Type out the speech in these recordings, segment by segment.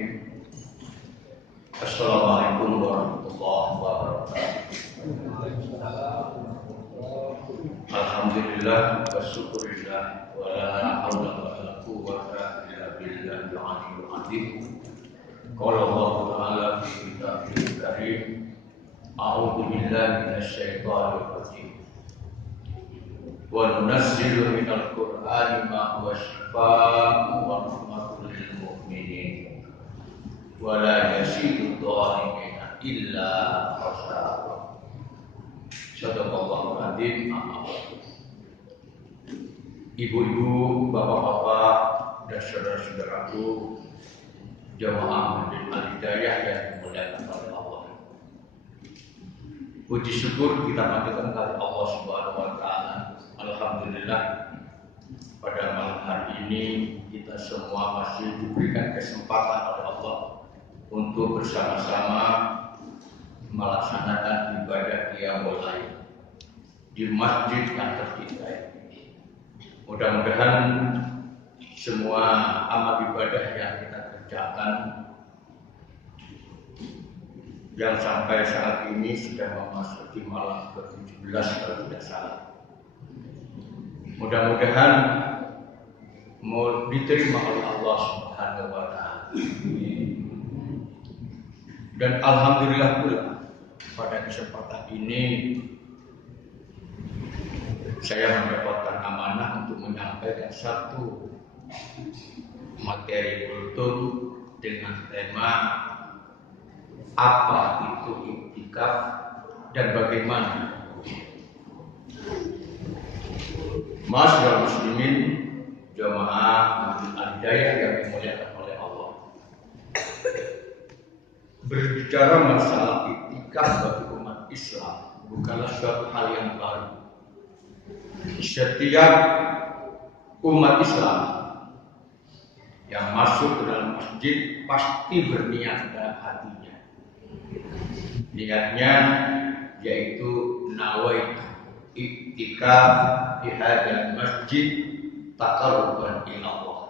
Bismillahirrahmanirrahim. Assalamualaikum warahmatullahi wabarakatuh. Alhamdulillah wa syukurillah wa la haula wa la quwwata illa billahil aliyyil azim. Qala Allah Ta'ala fi kitabihil karim. A'udzu billahi minasyaitonir rajim. Wa nunazzilu minal Qur'ani ma huwa shifaa'un wa rahmatun lil mu'minin wa la yazidu adh-dhalimina illa khasara. Sadaqallahul adzim. Ibu-ibu, bapak-bapak, dan saudara-saudaraku jamaah Masjid Al-Hidayah yang dimuliakan oleh Allah. Puji syukur kita panjatkan kepada Allah Subhanahu wa taala. Alhamdulillah, pada malam hari ini kita semua masih diberikan kesempatan oleh Allah untuk bersama-sama melaksanakan ibadah qiyamul lail di masjid yang tercinta ini. Mudah-mudahan semua amal ibadah yang kita kerjakan yang sampai saat ini sudah memasuki malam ke-17 kalau tidak salah. Mudah-mudahan mau diterima oleh Allah Subhanahu wa taala. Dan alhamdulillah pula pada kesempatan ini saya mendapatkan amanah untuk menyampaikan satu materi kultum dengan tema apa itu iktikaf dan bagaimana. Masyaallah muslimin jamaah Masjid Al-Hidayah yang dimuliakan oleh Allah. Berbicara masalah iktikaf bagi umat Islam bukanlah suatu hal yang baru. Setiap umat Islam yang masuk ke dalam masjid pasti berniat dalam hatinya. Niatnya yaitu nawaitu iktikaf di hadzal masjid taqarruban ila Allah.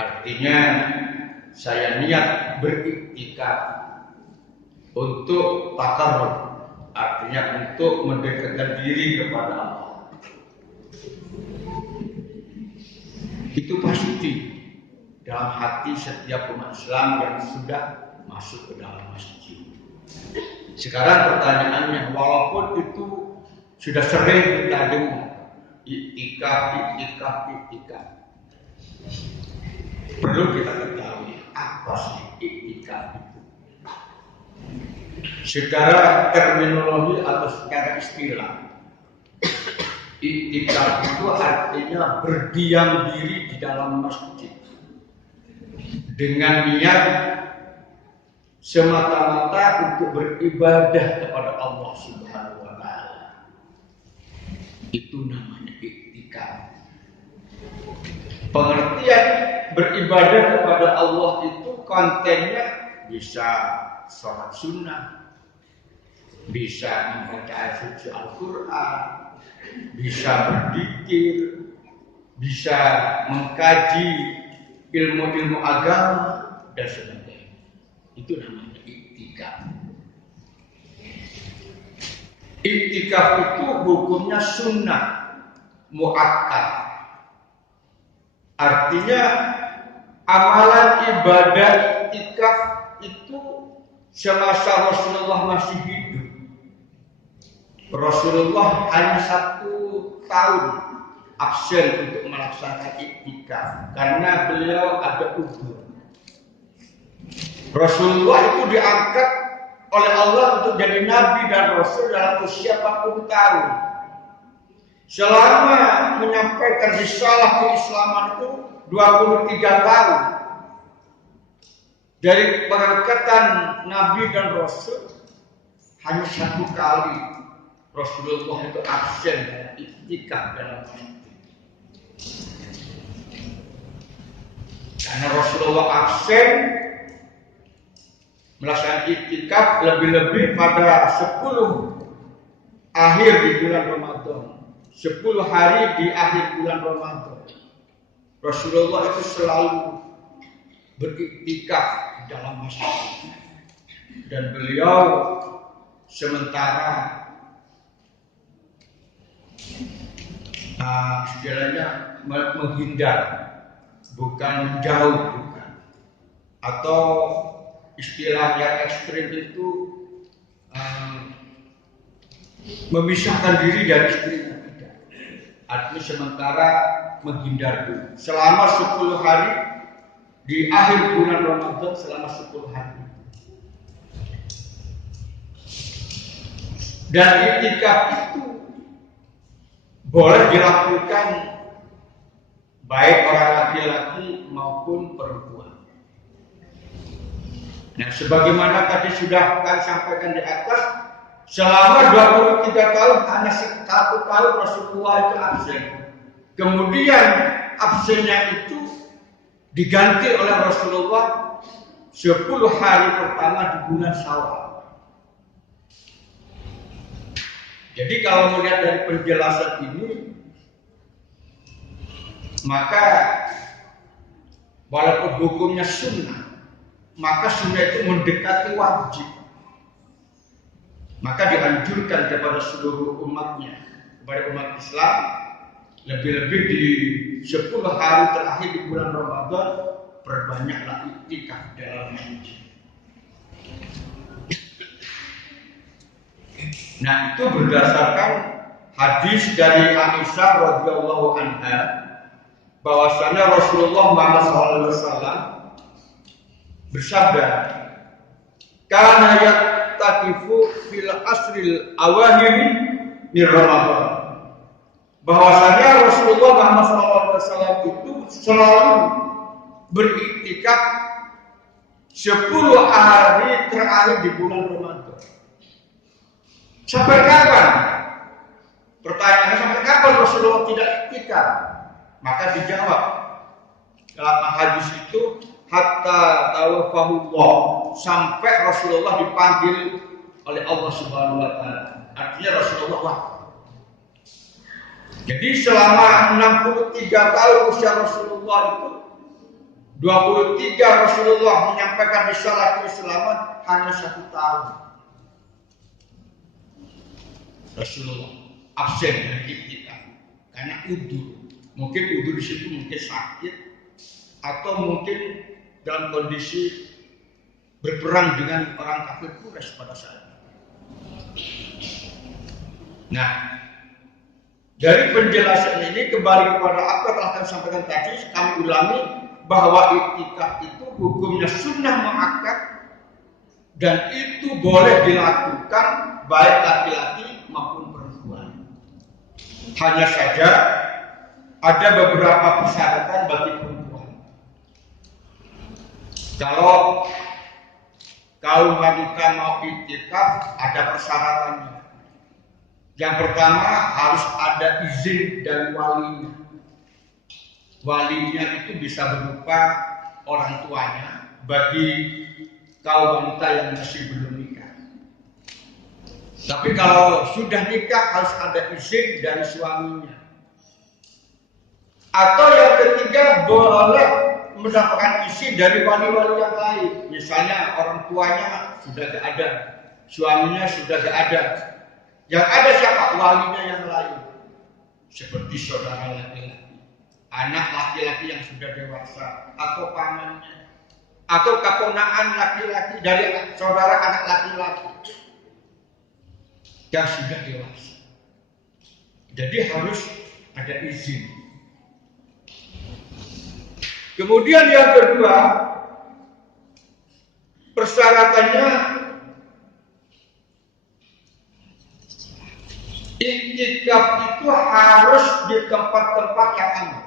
Artinya saya niat beriktikaf untuk taqarrub, artinya untuk mendekatkan diri kepada Allah. Itu pasti dalam hati setiap umat Islam yang sudah masuk ke dalam masjid. Sekarang pertanyaannya, walaupun itu sudah sering kita dengar iktikaf, perlu kita ketahui apa sih iktikaf itu. Secara terminologi atau secara istilah, iktikaf itu artinya berdiam diri di dalam masjid dengan niat semata-mata untuk beribadah kepada Allah Subhanahu wa taala. Itu namanya iktikaf. Pengertian beribadah kepada Allah itu kontennya bisa sholat sunnah, bisa membaca suci Al-Quran, bisa berzikir, bisa mengkaji ilmu-ilmu agama dan sebagainya. Itu namanya iktikaf. Iktikaf itu hukumnya sunnah muakkad. Artinya amalan ibadah iktikaf itu semasa Rasulullah masih hidup. Rasulullah hanya 1 tahun absen untuk melaksanakan iktikaf karena beliau ada uzur. Rasulullah itu diangkat oleh Allah untuk jadi nabi dan rasul dalam usia 40 tahun. Selama menyampaikan risalah keislaman itu 23 tahun. Dari pengangkatan nabi dan rasul hanya 1 kali Rasulullah itu absen iktikaf dalam masjid. Karena Rasulullah absen melaksanakan iktikaf lebih-lebih pada 10 akhir di bulan Ramadan, 10 hari di akhir bulan Ramadan. Rasulullah itu selalu beriktikaf di dalam masjid. Dan beliau sementara istilahnya menghindar, bukan menjauh, bukan. Atau istilah yang ekstrim itu memisahkan diri dari istrinya, tidak. Artinya sementara menghindar dulu selama 10 hari di akhir bulan Ramadan, selama 10 hari. Dan iktikaf itu boleh dilakukan baik orang laki-laki maupun perempuan. Nah, sebagaimana tadi sudah kami sampaikan di atas, selama 23 tahun hanya 1 tahun Rasulullah itu absen. Kemudian absennya itu diganti oleh Rasulullah 10 hari pertama di bulan Syawal. Jadi kalau melihat dari penjelasan ini, maka walaupun hukumnya sunnah, maka sunnah itu mendekati wajib. Maka dianjurkan kepada seluruh umatnya, kepada umat Islam, lebih-lebih di 10 hari terakhir di bulan Ramadan, perbanyaklah iktikaf dalam masjid. Nah, itu berdasarkan hadis dari Aisyah radhiyallahu anha, bahwasanya Rasulullah Muhammad SAW bersabda, "Kana yattaqifu fil asril awahir min Ramadan." Bahwasanya Rasulullah Muhammad SAW itu selalu beriktikaf 10 hari terakhir di bulan Ramadan. Sampai kapan? Pertanyaannya, sampai kapan Rasulullah tidak iktikaf? Maka dijawab dalam hadis itu, hatta tawaffahullah, sampai Rasulullah dipanggil oleh Allah Subhanahu wa taala. Artinya Rasulullah wafat. Jadi selama 63 tahun usia Rasulullah itu, 23 Rasulullah menyampaikan risalah selamat hanya 1 tahun. Rasulullah absen dari iktikaf karena udzur. Mungkin udzur di situ mungkin sakit, atau mungkin dalam kondisi berperang dengan orang kafir Quraisy pada saat itu. Nah, dari penjelasan ini kembali kepada apa yang telah kami sampaikan tadi, kami ulangi bahwa iktikaf itu hukumnya sunnah muakkad dan itu boleh dilakukan baik laki-laki maupun perempuan. Hanya saja ada beberapa persyaratan bagi perempuan. Kalau kaum wanita mau iktikaf, ada persyaratannya. Yang pertama, harus ada izin dari walinya. Walinya itu bisa berupa orang tuanya bagi kaum wanita yang masih belum nikah. Tapi kalau sudah nikah harus ada izin dari suaminya. Atau yang ketiga, boleh mendapatkan izin dari wali-wali yang lain. Misalnya orang tuanya sudah tidak ada, suaminya sudah tidak ada. Yang ada siapa? Walinya yang lain. Seperti saudara laki-laki, anak laki-laki yang sudah dewasa, atau pamannya, atau keponakan laki-laki dari saudara anak laki-laki yang sudah dewasa. Jadi harus ada izin. Kemudian yang kedua, persyaratannya iktikaf itu harus di tempat-tempat yang aman.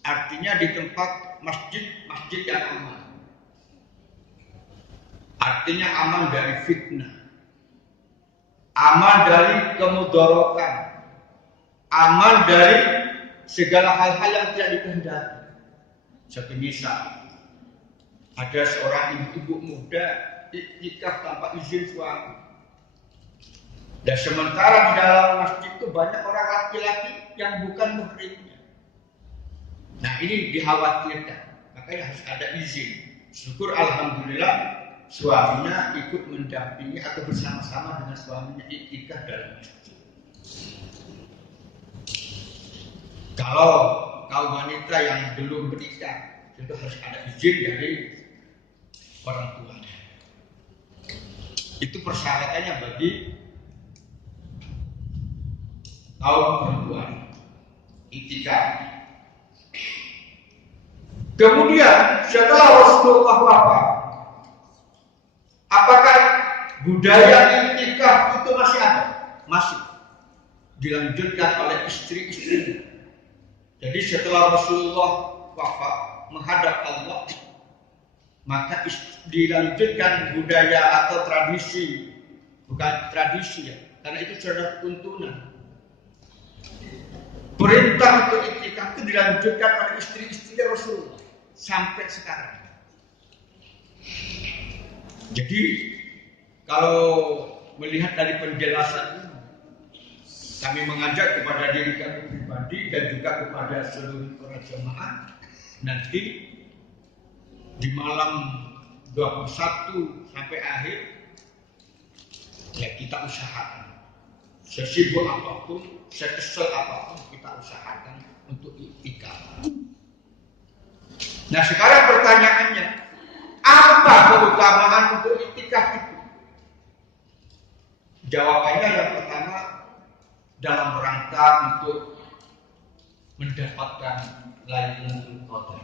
Artinya di tempat masjid yang aman. Artinya aman dari fitnah, aman dari kemudaratan, aman dari segala hal-hal yang tidak dikehendaki. Satu misal, ada seorang ibu muda iktikaf tanpa izin suami. Dan sementara di dalam masjid itu banyak orang laki-laki yang bukan muhrimnya. Nah, ini dikhawatirkan. Maka makanya harus ada izin. Syukur alhamdulillah suaminya ikut mendampingi atau bersama-sama dengan suaminya iktikaf dalam masjid. Kalau kaum wanita yang belum menikah itu harus ada izin dari orang tuanya. Itu persyaratannya bagi kaum perempuan iktikaf. Kemudian setelah Rasulullah wafat, apakah budaya iktikaf itu masih ada? Masih dilanjutkan oleh istri-istrinya. Jadi setelah Rasulullah wafat menghadap Allah, maka dilanjutkan budaya atau tradisi, bukan tradisi ya, karena itu sudah tuntunan. Perintah untuk iktikaf itu dilanjutkan oleh istri-istri Rasulullah sampai sekarang. Jadi kalau melihat dari penjelasan ini, kami mengajak kepada diri kami pribadi dan juga kepada seluruh para jemaah nanti di malam 21 sampai akhir ya kita usahakan sesibuk apapun, sekesel apapun kita usahakan untuk iktikaf. Nah sekarang pertanyaannya, apa keutamaan untuk iktikaf itu? Jawabannya yang pertama dalam rangka untuk mendapatkan Lailatul Qadar.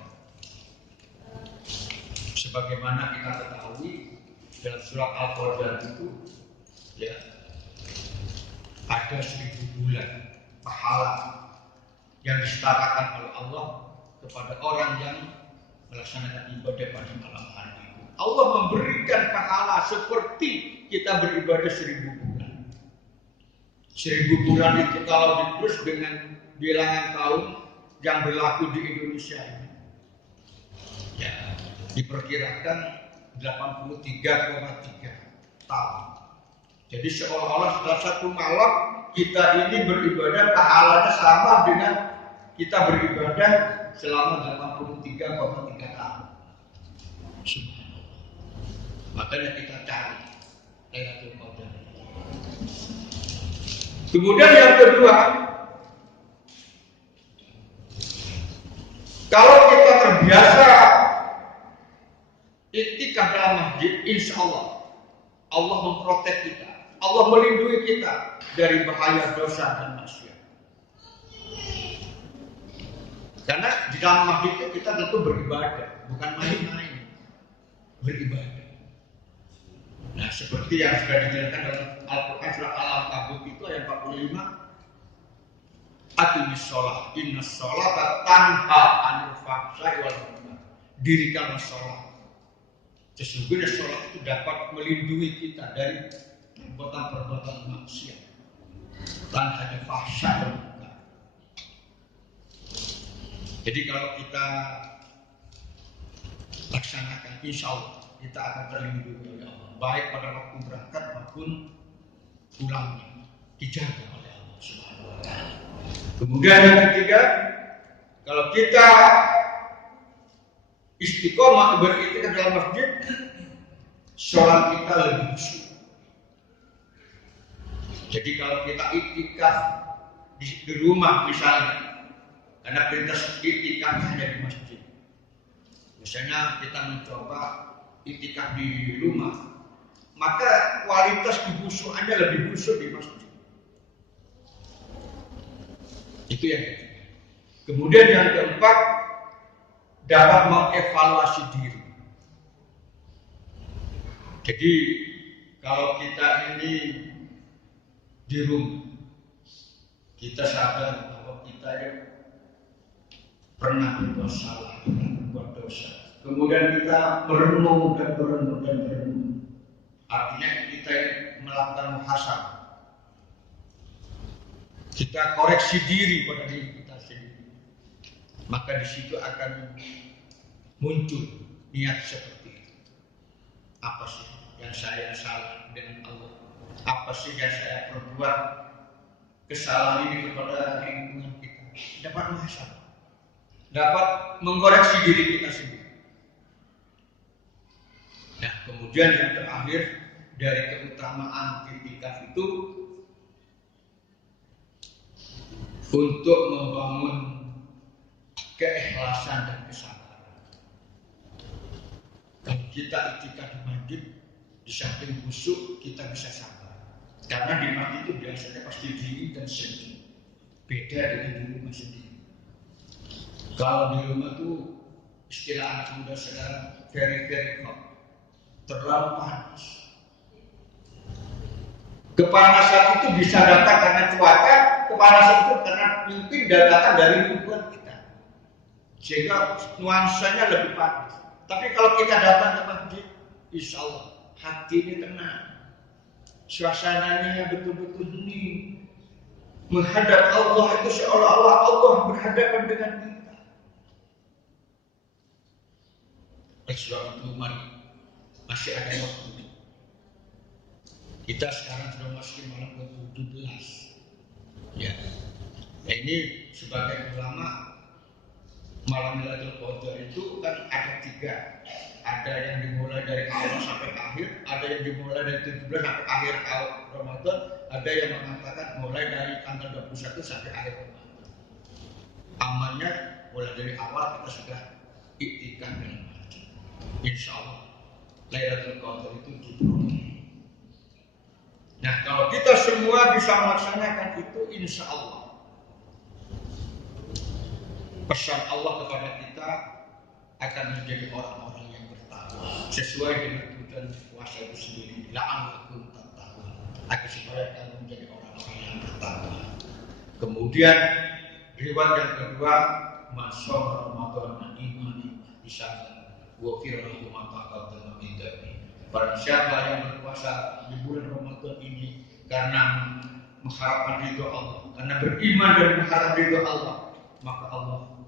Sebagaimana kita ketahui dalam surat Al-Qadar itu ya ada 1000 bulan pahala yang disetarakan oleh Allah kepada orang yang melaksanakan ibadah pada malam hari itu. Allah memberikan pahala seperti kita beribadah 1000 bulan. 1000 bulan itu kalau diterus dengan bilangan tahun yang berlaku di Indonesia ini, ya diperkirakan 83,3 tahun. Jadi seolah-olah dalam satu malam kita ini beribadah pahalanya sama dengan kita beribadah selama 83,3 tahun. Subhanallah. Makanya kita cari Lailatul Qadar. Kemudian yang kedua, kalau kita terbiasa iktikaf dalam masjid, insya Allah Allah memprotek kita, Allah melindungi kita dari bahaya dosa dan maksiat. Karena di dalam masjid itu kita tentu beribadah, bukan main-main, beribadah. Nah, seperti yang sudah dijelaskan dalam Al-Quran surat Al-Ankabut itu ayat 45, Aqimis sholah, inna sholata tanha anil fahsya'i wal munkar. Dirikanlah sholat. Sesungguhnya sholat itu dapat melindungi kita dari perbuatan-perbuatan maksiat. Tanha anil fahsya'i wal munkar. Jadi kalau kita laksanakan, insya Allah kita akan terlindungi oleh Allah, baik pada waktu berangkat maupun pulangnya, dijaga oleh Allah Subhanahu wa Ta'ala. Kemudian yang ketiga, kalau kita istiqomah beriktikaf dalam masjid, sholat kita lebih khusyuk. Jadi kalau kita iktikaf di rumah misalnya, karena perintah iktikaf hanya di masjid. Misalnya kita mencoba iktikaf di rumah, maka kualitas kekhusyukannya lebih khusyuk di masjid. Itu yang ketiga. Kemudian yang keempat, dapat mengevaluasi diri. Jadi kalau kita ini di rumah, kita sadar bahwa kita pernah berbuat salah, berbuat dosa. Kemudian kita merenung dan merenung dan merenung. Artinya kita melakukan muhasabah. Kita koreksi diri pada diri kita sendiri. Maka di situ akan muncul niat seperti itu. Apa sih yang saya salah dengan Allah? Apa sih yang saya perbuat kesalahan ini kepada lingkungan kita? Dapat muhasabah. Dapat mengkoreksi diri kita sendiri. kemudian yang terakhir dari keutamaan iktikaf itu untuk membangun keikhlasan dan kesabaran. Kalau kita iktikaf di masjid, di samping khusyuk kita bisa sabar. Karena di masjid itu biasanya pasti dingin dan sejuk. Beda dengan di rumah sendiri. Kalau di rumah tuh istilah anak muda sekarang very hot, terlalu panas. Kepanasan itu bisa datang karena cuaca, kepanasan itu karena mungkin datang dari lingkungan kita, sehingga nuansanya lebih panas. Tapi kalau kita datang ke masjid, insya Allah hati ini tenang, suasananya betul-betul hening. Menghadap Allah itu seolah-olah Allah berhadapan dengan kita. Oleh sebab itu mari, masih ada waktu. Kita sekarang sudah masuk malam ke-17. Ya. Nah, ini sebagai ulama, malam Lailatul Qadar itu kan ada 3. Ada yang dimulai dari awal sampai akhir, ada yang dimulai dari 17 sampai akhir Ramadan, ada yang mengatakan mulai dari tanggal 21 sampai akhir Ramadan. Amannya mulai dari awal kita sudah iktikaf dalam hati. Insya Allah Lailatul Qadar itu diperoleh. Nah, kalau kita semua bisa melaksanakan itu, insya Allah pesan Allah kepada kita akan menjadi orang-orang yang bertakwa sesuai dengan tuntunan puasa itu sendiri. La'allakum tattaqun, agar supaya kamu menjadi orang-orang yang bertakwa. Kemudian riwayat yang kedua, man shoma Ramadan imanan ihtisaban ghufira lahu ma taqaddama min dhanbihi. Barang siapa yang berpuasa di bulan Ramadan ini karena mengharapkan ridho Allah, karena beriman dan mengharap ridho Allah, maka Allah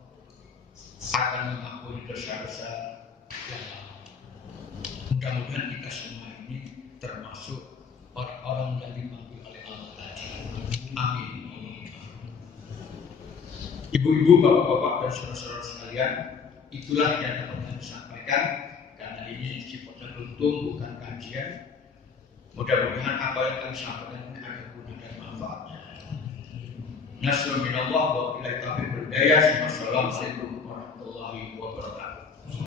akan mengampuni dosa-dosa yang lalu. Mudah-mudahan kita semua ini termasuk orang-orang yang dipanggil oleh Allah tadi. Amin. Ibu-ibu, bapak-bapak dan saudara-saudara sekalian, itulah yang dapat kami sampaikan. Karena ini sifatnya tuntung, bukan kajian. Mudah-mudahan apa yang kami sampaikan ini ada guna dan manfaatnya. Nasrul minallah wa billahi taufiq wal hidayah. Wassalamualaikum